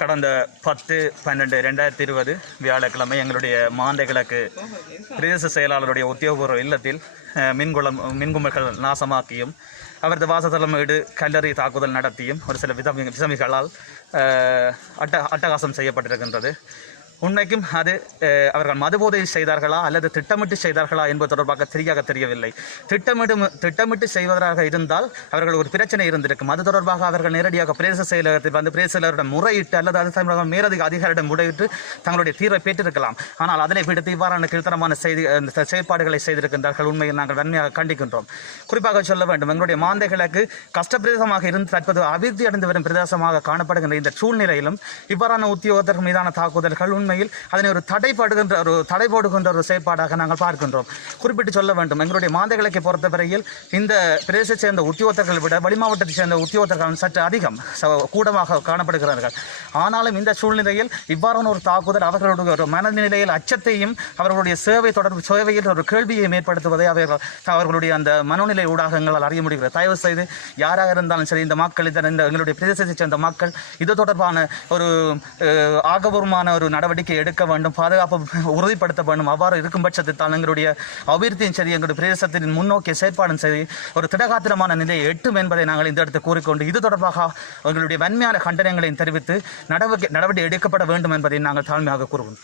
கடந்த 10/12/2020 வியாழக்கிழமை எங்களுடைய மாந்தை கிழக்கு பிரதேச செயலாளருடைய உத்தியோகபூர்வ இல்லத்தில் மின்குமர்கள் நாசமாக்கியும் அவரது வாசத்தலம் வீடு கல்லறி தாக்குதல் நடத்தியும் ஒரு சில விசமிகளால் அட்டகாசம் செய்யப்பட்டிருக்கின்றது. உண்மைக்கும் அது அவர்கள் மதுபோதை செய்தார்களா அல்லது திட்டமிட்டு செய்தார்களா என்பது தொடர்பாக தெரியவில்லை. திட்டமிட்டு செய்வதாக இருந்தால் அவர்கள் ஒரு பிரச்சனை இருந்திருக்கும். அது தொடர்பாக அவர்கள் நேரடியாக பிரதேச செயலகத்தில் வந்து பிரதேச செயலரிடம் முறையிட்டு அல்லது அது சம்பந்தமாக மேலதிக அதிகாரிடம் முறையிட்டு தங்களுடைய தீர்வை பெற்றிருக்கலாம். ஆனால் அதனை விடுத்து இவ்வாறான கீழ்த்தரமான செயற்பாடுகளை செய்திருக்கின்றார்கள். உண்மையில் நாங்கள் வன்மையாக கண்டிக்கின்றோம். குறிப்பாக சொல்ல வேண்டும், எங்களுடைய மாந்தை கிழக்கு கஷ்டப்பிரதேசமாக இருந்து தற்போது அபிவிருத்தி அடைந்து வரும் பிரதேசமாக காணப்படுகின்ற இந்த சூழ்நிலையிலும் இவ்வாறான உத்தியோகத்தர்கள் மீதான தாக்குதல்கள் அதனை ஒரு தடை போடுகின்ற ஒரு செயற்பாடாக நாங்கள் பார்க்கின்றோம். குறிப்பிட்டு சொல்ல வேண்டும், எங்களுடைய மாந்தை கிழக்கை பொறுத்தவரையில் இந்த பிரதேசத்தை சேர்ந்த உத்தியோகத்தர்களை விட வெளிமாவட்டத்தை சேர்ந்த உத்தியோகத்தர்கள் சற்று அதிகம் கூடமாக காணப்படுகிறார்கள். ஆனாலும் இந்த சூழ்நிலையில் இவ்வாறான ஒரு தாக்குதல் அவர்களுடைய ஒரு மனநிலையில் அச்சத்தையும் அவர்களுடைய சேவையில் ஒரு கேள்வியையும் ஏற்படுத்துவதை அவர்களுடைய அந்த மனோநிலை ஊடகங்களால் அறிய முடிகிறது. தயவு செய்து யாராக இருந்தாலும் சரி, இந்த மக்கள் எங்களுடைய பிரதேசத்தை சேர்ந்த மக்கள் இது தொடர்பான ஒரு ஆகபூர்வமான ஒரு நடவடிக்கை எடுக்க வேண்டும், பாதுகாப்பு உறுதிப்படுத்த வேண்டும். அவ்வாறு இருக்கும் பட்சத்தில் தான் எங்களுடைய அபிவிருத்தியும் சரி, எங்களுடைய பிரதேசத்தின் முன்னோக்கிய செயற்பாடும் சரி ஒரு திடகாத்திரமான நிலையை எட்டும் என்பதை நாங்கள் இந்த இடத்தில் கூறிக்கொண்டு இது தொடர்பாக எங்களுடைய வன்மையான கண்டனங்களையும் தெரிவித்து நடவடிக்கை எடுக்கப்பட வேண்டும் என்பதை நாங்கள் தாழ்மையாக கூறுவோம்.